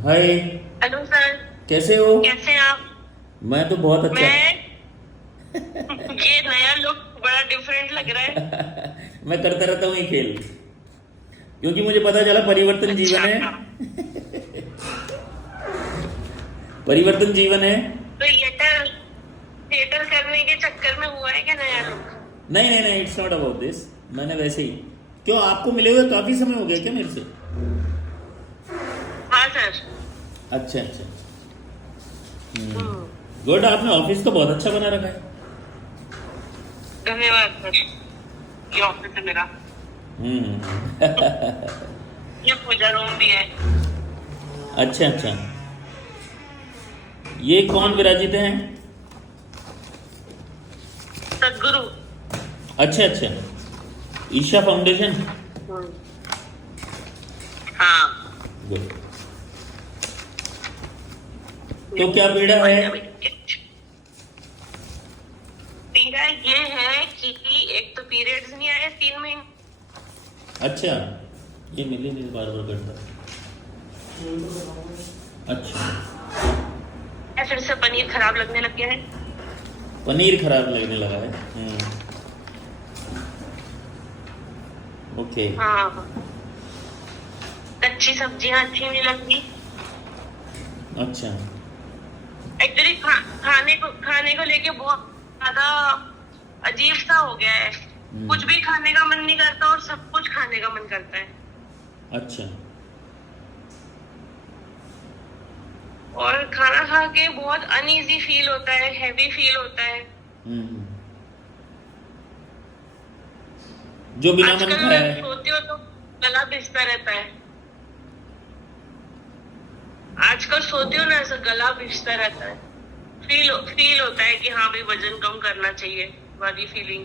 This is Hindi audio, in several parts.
हाय। Hello sir. कैसे हो? कैसे हैं आप? मैं तो बहुत अच्छा। मैं ये नया लुक बड़ा डिफरेंट लग रहा है। मैं करता रहता हूँ ये खेल, क्योंकि मुझे पता चला परिवर्तन जीवन अच्छा। है। परिवर्तन जीवन है। तो थिएटर थिएटर करने के चक्कर में हुआ है क्या नया लुक? नहीं नहीं नहीं, इट्स नॉट अबाउट दिस। मैंने वैसे ही। क्यों, आपको मिले हुए काफी समय हो गया क्या मेरे से? हाँ सर। अच्छा अच्छा। हम्म, गुड। आपने ऑफिस तो बहुत अच्छा बना रखा है। धन्यवाद सर। ये ऑफिस है मेरा। हम्म। ये पूजा रूम भी है। अच्छा अच्छा। ये कौन विराजित हैं? सदगुरु। अच्छा अच्छा। ईशा फाउंडेशन। हम्म, हाँ। गुड। तो क्या पीड़ा है? बढ़िया भैया। पीड़ा ये है कि एक तो पीरियड्स नहीं आए 3 महीने। अच्छा, ये मिली नहीं बार बार करता। अच्छा। फिर से पनीर खराब लगने लग गया है। पनीर खराब लगने लगा है। ओके। हाँ। कच्ची सब्जियां अच्छी नहीं लगती। अच्छा। एक्चुअली खाने को लेके बहुत ज्यादा अजीब सा हो गया है। कुछ भी खाने का मन नहीं करता और सब कुछ खाने का मन करता है। अच्छा। और खाना खा के बहुत अनईजी फील होता है, हैवी फील होता है। हम्म। जो बिना मन आजकल खाया मैं है। सोती हूँ तो गला भिजता रहता है। आजकल सोती हूँ ना, ऐसा गला भिजता रहता है। फील होता है कि हाँ भाई वजन कम करना चाहिए वाली फीलिंग।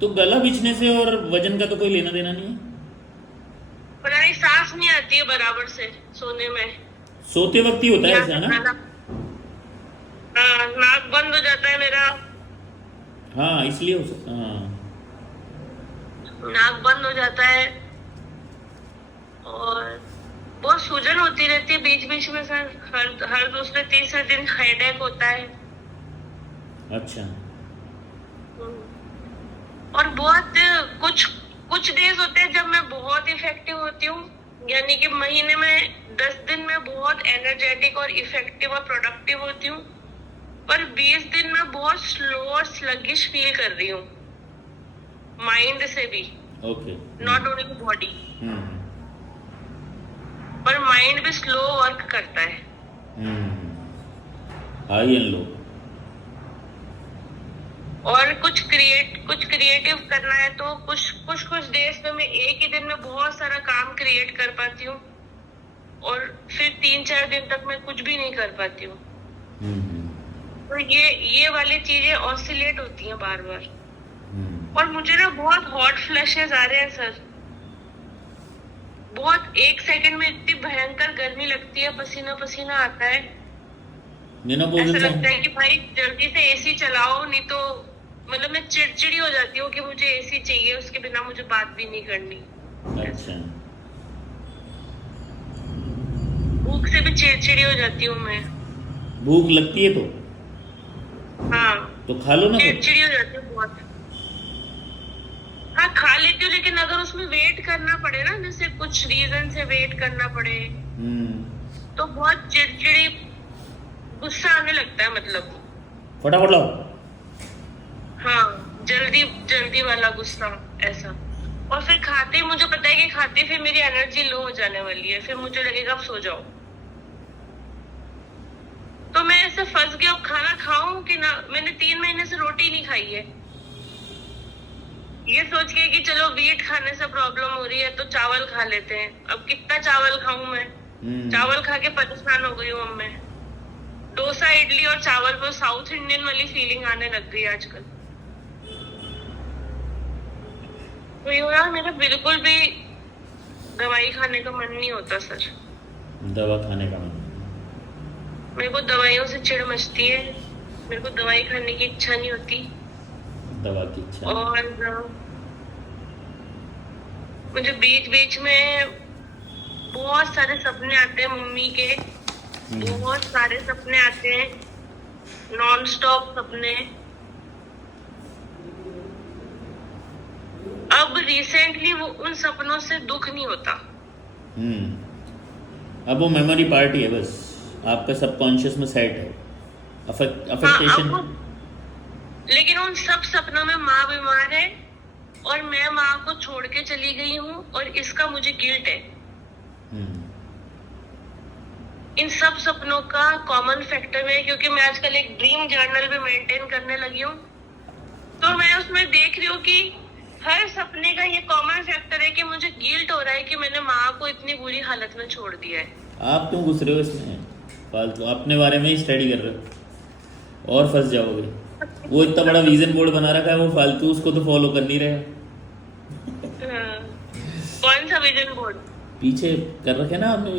तो गला बिछने से और वजन का तो कोई लेना देना नहीं है। पता नहीं, सांस नहीं आती है बराबर से सोने में। सोते वक्त ही होता है यहाँ ऐसा से ना? खाना, हाँ, नाक बंद हो जाता है मेरा। हाँ, इसलिए हो सकता। हाँ। नाक बंद हो जाता है और बहुत सूजन होती रहती है बीच बीच में सर। हर दूसरे तीसरे दिन हेडेक होता है। अच्छा। और बहुत कुछ कुछ डेज होते हैं जब मैं बहुत इफेक्टिव होती हूँ, यानी कि महीने में 10 दिन में बहुत एनर्जेटिक और इफेक्टिव और प्रोडक्टिव होती हूँ। पर 20 दिन में बहुत स्लो और स्लगिश फील कर रही हूँ, माइंड से भी, okay. Not only body. Hmm. पर माइंड भी स्लो वर्क करता है। High and low. और कुछ क्रिएटिव करना है तो कुछ डेज में मैं एक ही दिन में बहुत सारा काम क्रिएट कर पाती हूँ और फिर 3-4 दिन तक मैं कुछ भी नहीं कर पाती हूँ। तो ये वाली चीजें ऑसिलेट होती हैं बार बार। और मुझे ना बहुत हॉट फ्लैशेस आ रहे हैं सर। बहुत 1 सेकंड में इतनी भयंकर गर्मी लगती है, पसीना पसीना आता है। ऐसा लगता है कि भाई जल्दी से एसी चलाओ, नहीं तो मतलब मैं चिड़चिड़ी हो जाती हूँ कि मुझे एसी चाहिए, उसके बिना मुझे बात भी नहीं करनी। अच्छा। भूख से भी चिड़चिड़ी हो जाती हूँ मैं। भूख लगती है तो हाँ, तो खा लो ना फिर। चिड़चिड़ी हो जाती हूँ बहुत। हाँ, खा लेती हूँ, लेकिन अगर उसमें वेट करना पड़े ना, जैसे कुछ रीजन से वेट करना पड़े, तो बहुत चिड़चिड़ी, गुस्सा आने लगता है, मतलब फटाफट लाओ। हाँ, जल्दी जल्दी वाला गुस्सा ऐसा। और फिर खाते ही मुझे पता है कि खाते ही फिर मेरी एनर्जी लो हो जाने वाली है, फिर मुझे लगेगा अब सो जाओ। तो मैं ऐसे फंस गया, अब खाना खाऊं कि ना। मैंने 3 महीने से रोटी नहीं खाई है, ये सोच के कि चलो वीट खाने से प्रॉब्लम हो रही है तो चावल खा लेते हैं। अब कितना चावल खाऊं मैं? चावल खा के परेशान हो गई हूँ अब मैं। डोसा इडली और चावल पर साउथ इंडियन वाली फीलिंग आने लग गई आजकल। तो ये यार, मेरा बिल्कुल भी दवाई खाने का मन नहीं होता सर। दवा खाने का मन? मेरे को दवाइयों से चिढ़ मचती है, मेरे को दवाई खाने की इच्छा नहीं होती। दवा की इच्छा। और मुझे बीच बीच में बहुत सारे सपने आते हैं मम्मी के, बहुत सारे सपने आते हैं, नॉन स्टॉप सपने। अब रिसेंटली वो उन सपनों से दुख नहीं होता। अब वो मेमोरी पार्ट ही है, बस आपका सबकॉन्शियस में सेट है, अफेक्टेशन। लेकिन उन सब सपनों में माँ बीमार है और मैं माँ को छोड़ के चली गई हूँ और इसका मुझे गिल्ट है। इन सब सपनों का कॉमन फैक्टर है, क्योंकि मैं आजकल एक ड्रीम जर्नल भी मेंटेन करने लगी हूँ, तो मैं उसमें देख रही हूँ कि हर सपने का ये कॉमन फैक्टर है कि मुझे गिल्ट हो रहा है कि मैंने माँ को इतनी बुरी हालत में छोड़ दिया है। आप क्यों घुस रहे हो इसमें फालतू? अपने बारे में ही स्टडी कर रहे हो और फंस जाओगे। वो इतना बड़ा विजन बोर्ड बना रखा है, वो फालतू उसको तो फॉलो कर नहीं रहे। कौन सा विजन बोर्ड? पीछे कर रखे ना आपने,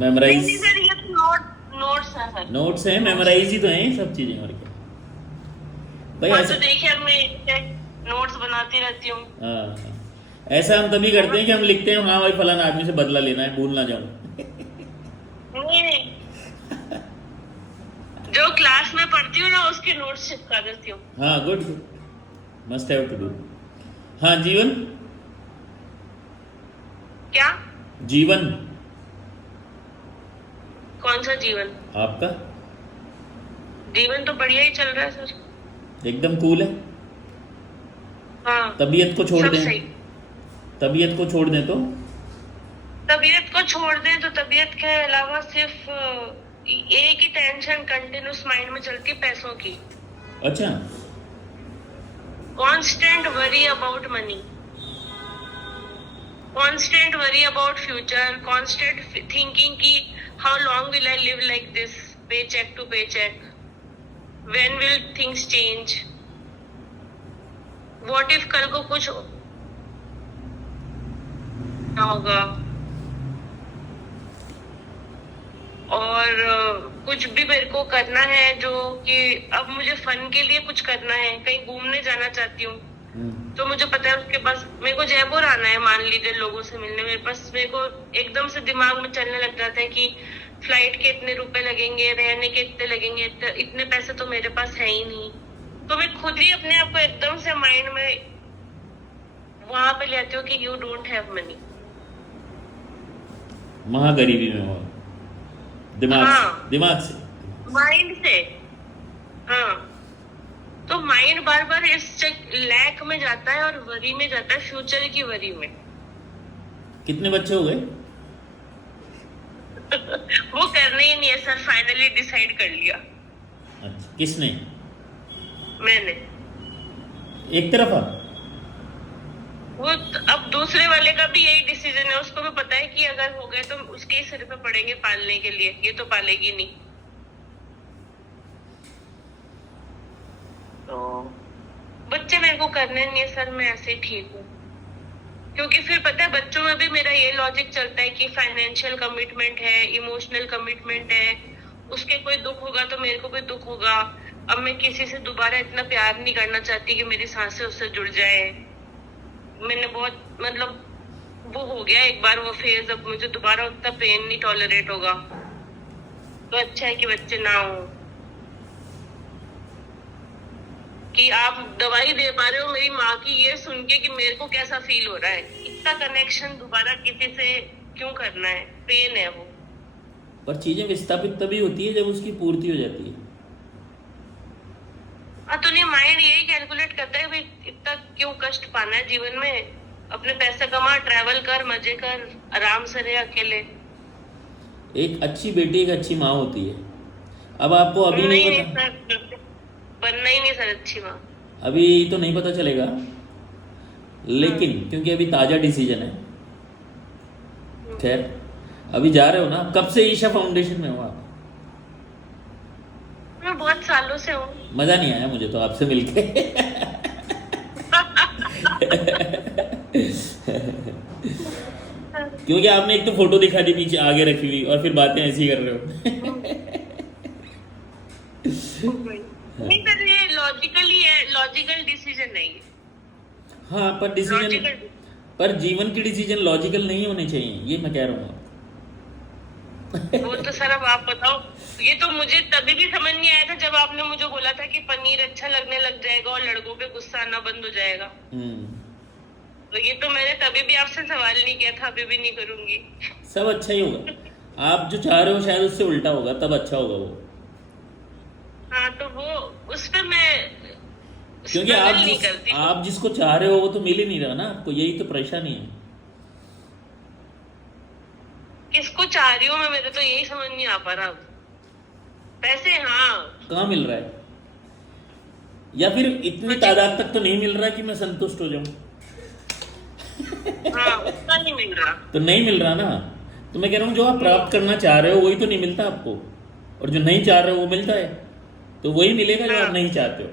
मेमोराइज। नहीं सर, ये तो नोट्स है सर। नोट्स हैं, मेमोराइज ही तो हैं सब चीजें, और क्या भाई। हाँ, ऐसा तो देखिए अब मैं नोट्स बनाती रहती हूँ। हाँ, ऐसा हम तभी करते हैं कि हम लिखते हैं हाँ भाई फलाना आदमी से बदला लेना है, भूल ना जाऊं। नहीं, जो क्लास में पढ़ती हूँ ना उसके नोट्स चिपका देती हूँ। हाँ, good good, must have to do. हाँ, जीवन क्या? जीवन कौन सा जीवन? आपका जीवन तो बढ़िया ही चल रहा है सर, एकदम कूल है। हाँ, तबीयत को छोड़ सब दें, सही। तबीयत को छोड़ दें तो तबीयत को छोड़ दें तो तबीयत के अलावा सिर्फ एक ही टेंशन कंटिन्यूस माइंड में चलती है, पैसों की। अच्छा, constant worry about money, constant worry about future, constant thinking की how long will I live like this, paycheck to paycheck, when will things change, what if कल को कुछ होगा। और कुछ भी मेरे को करना है, जो कि अब मुझे फन के लिए कुछ करना है, कहीं घूमने जाना चाहती हूँ, तो मुझे पता है उसके पास मेरे को जयपुर आना है, मान लीजिए लोगों से मिलने, मेरे पास मेरे को एकदम से दिमाग में चलने लग जाता है कि फ्लाइट के इतने रुपए लगेंगे, रहने के इतने लगेंगे, इतने पैसे तो मेरे पास है ही नहीं। तो मैं खुद ही अपने आप को एकदम से माइंड में वहां पे ले आती हूँ कि यू डोंट हैव मनी। महागरीबी में हो, दिमाग हाँ, दिमाग से, माइंड से। हाँ, तो माइंड बार बार इस लैक में जाता है और वरी में जाता है, फ्यूचर की वरी में। कितने बच्चे हो गए? वो करना ही नहीं है सर, फाइनली डिसाइड कर लिया। अच्छा, किसने? मैंने। एक तरफा? वो अब दूसरे वाले का भी यही डिसीजन है, उसको भी पता है कि अगर हो गए तो उसके ही सिर पे पड़ेंगे पालने के लिए, ये तो पालेगी नहीं। तो बच्चे मेरे को करने नहीं है सर, मैं ऐसे ही ठीक हूँ। क्योंकि फिर पता है बच्चों में भी मेरा ये लॉजिक चलता है कि फाइनेंशियल कमिटमेंट है, इमोशनल कमिटमेंट है, उसके कोई दुख होगा तो मेरे को भी दुख होगा। अब मैं किसी से दोबारा इतना प्यार नहीं करना चाहती कि मेरी सांसें उससे जुड़ जाए। मैंने बहुत मतलब वो हो गया एक बार वो फेज, अब मुझे दोबारा उतना पेन नहीं टॉलरेट होगा, तो अच्छा है कि बच्चे ना हो। कि आप दवाई दे पा रहे हो मेरी माँ की, ये सुन के कि मेरे को कैसा फील हो रहा है, इतना कनेक्शन दोबारा किसी से क्यों करना है, पेन है वो। पर चीजें विस्थापित तभी होती है जब उसकी पूर्ति हो जाती है। तो नहीं, माइंड यही कैलकुलेट करता है भाई इतना क्यों कष्ट पाना है जीवन में, अपने पैसे कमा, ट्रैवल कर, मजे कर, आराम से रहे अकेले। एक अच्छी बेटी एक अच्छी माँ होती है। अब आपको अभी नहीं पता, सर, बनना ही नहीं सर अच्छी माँ। अभी तो नहीं पता चलेगा, लेकिन क्योंकि अभी ताजा डिसीजन है। खैर, अभी जा रहे हो ना? कब से ईशा फाउंडेशन में हो आप? मैं बहुत सालों से हूँ। मजा नहीं आया मुझे तो आपसे मिलके। क्योंकि आपने एक तो फोटो दिखा दी पीछे आगे रखी हुई, और फिर बातें ऐसी कर रहे हो। नहीं सर, ये लॉजिकली है, लॉजिकल डिसीजन नहीं है। हाँ, पर डिसीजन, लॉजिकल, पर जीवन के डिसीजन लॉजिकल नहीं होने चाहिए, ये मैं कह रहा हूँ। वो तो सर अब आप बताओ। ये तो मुझे तभी भी समझ नहीं आया था जब आपने मुझे बोला था कि पनीर अच्छा लगने लग जाएगा और लड़कों पे गुस्सा आना बंद हो जाएगा। तो ये तो मैंने तभी भी आपसे सवाल नहीं किया था, अभी भी नहीं करूंगी। सब अच्छा ही होगा। आप जो चाह रहे हो शायद उससे उल्टा होगा, तब अच्छा होगा वो। हाँ तो वो उस पर मैं क्योंकि स्ट्रगल नहीं करती। आप जिसको चाह रहे हो वो तो मिल ही नहीं रहा ना आपको, यही तो परेशानी है। किसको चाह रही हूँ मैं, मेरे तो यही समझ नहीं आ पा रहा अब। पैसे हाँ, कहाँ मिल रहा है? या फिर इतनी तादाद तक तो नहीं मिल रहा कि मैं संतुष्ट हो जाऊं। हाँ उतना नहीं मिल रहा। तो नहीं मिल रहा ना, तो मैं कह रहा हूँ जो आप प्राप्त करना चाह रहे हो वही तो नहीं मिलता आपको, और जो नहीं चाह रहे हो वो मिलता है, तो वही मिलेगा जो आप हाँ। नहीं चाहते हो।